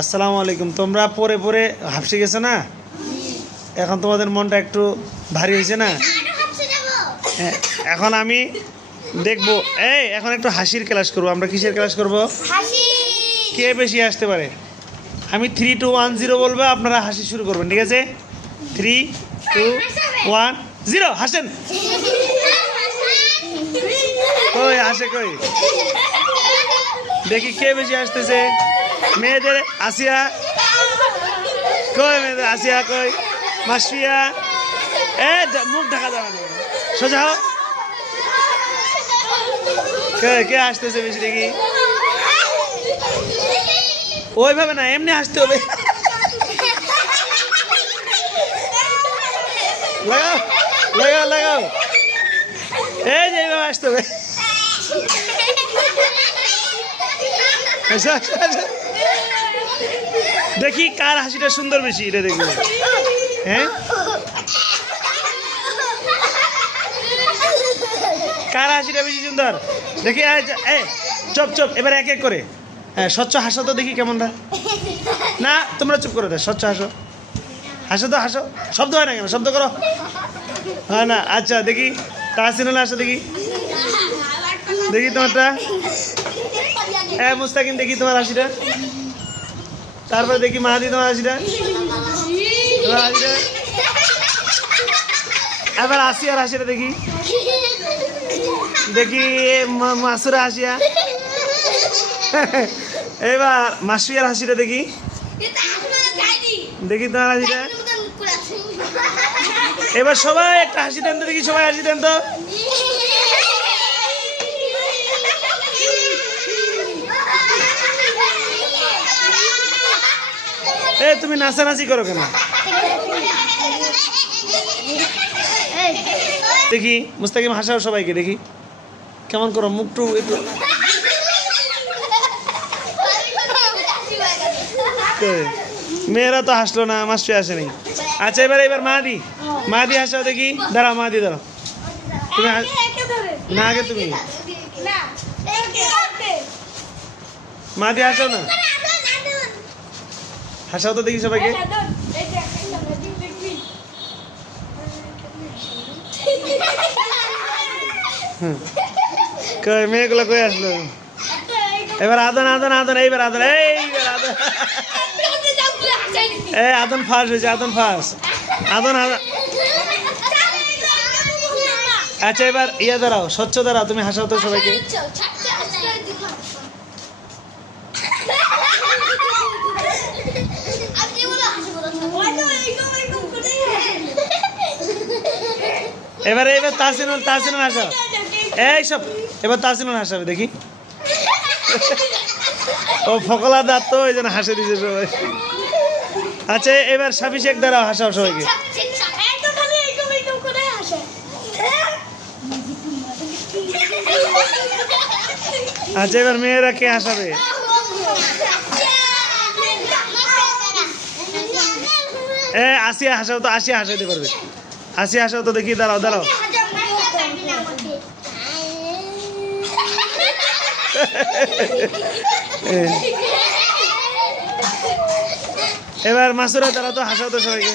আসসালামু আলাইকুম। তোমরা পরে পরে হাফসে গেছো না? এখন তোমাদের মনটা একটু ভারী হয়েছে না? হ্যাঁ, এখন আমি দেখব। এই এখন একটু হাসির ক্লাস করব। আমরা কিসের ক্লাস করব? কে বেশি আসতে পারে? আমি থ্রি টু ওয়ান জিরো বলব আপনারা হাসি শুরু করবেন ঠিক আছে? থ্রি টু ওয়ান জিরো হাসেন। কই হাসে কই? দেখি কে বেশি আসতেছে মেয়েদের আসিয়া কই মেয়েদের আসিয়া কই? মাসফিয়া। এ মুখ ঢাকা যাবে না। সোজা হও। কে কে আসতেছে বেশি দেখি? ওইভাবে না এমনি আসতে হবে। লাগাও লাগাও লাগাও। এই যে এইভাবে আসতে হবে। আসো, আসো। দেখি কার হাসিটা সুন্দর বেশি এটা দেখব হ্যাঁ? কার হাসিটা বেশি সুন্দর? দেখি এই, চুপ চুপ এবার এক এক করে। হ্যাঁ স্বচ্ছ হাসো তো দেখি কেমনটা। না তোমরা চুপ করে দাও স্বচ্ছ হাসো। হাসো তো হাসো। শব্দ হয় না কেন? শব্দ করো। হয় না? আচ্ছা দেখি। তাহসিনুল হাসো দেখি। দেখি তোমারটা। হ্যাঁ মুস্তাকিম দেখি তোমার হাসিটা। তারপরে দেখি মাহাদি তোমার হাসিটা এবার আসি আর হাসিটা দেখি। দেখি মাসুরা হাসিয়া। এবার মাসুয়ার হাসিটা দেখি। দেখি তোমার হাসিটা। এবার সবাই একটা হাসি দেন তো দেখি, সবাই হাসি দেন তো এ তুমি নাচানাচি করো কেন? দেখি মুস্তাকিম হাসাও সবাইকে দেখি। কেমন করো মুখটু একটু মেয়েরা তো হাসলো না মাস্টার আসেনি। আচ্ছা এবার এবার মাদি মাদি হাসাও দেখি। দাঁড়াও মাদি দাঁড়াও। তুমি না আগে তুমি। মাদি হাসাও না? হাসাও তো দেখি সবাইকে কই মেয়েগুলো কই আসলো এবার আদন আদন আদন এইবার আদন এইবার আদন এই আদন ফার্স্ট হয়েছে আদন ফার্স্ট আদন আদন আচ্ছা এবার ইয়ে দাঁড়াও স্বচ্ছ দাঁড়াও তুমি হাসাও তো সবাইকে এবারে, এবার তাসিনুল হাসাও এই সব, এবার তাসিনুল হাসাবে, দেখি। ও ফকলা দাঁত তো ওই জন্য হাসে দিছে সবাই। আচ্ছা এবার শেখ দাঁড়াও, হাসাও সবাইকে। আচ্ছা এবার মেয়েরা কে হাসাবে? এ, আসিয়া হাসাও তো, আসিয়া হাসাইতে পারবে। আসিয়া আসো তো দেখি দাঁড়াও দাঁড়াও। এবার মাসুরা দাঁড়াও তো হাসাও তো সবাইকে।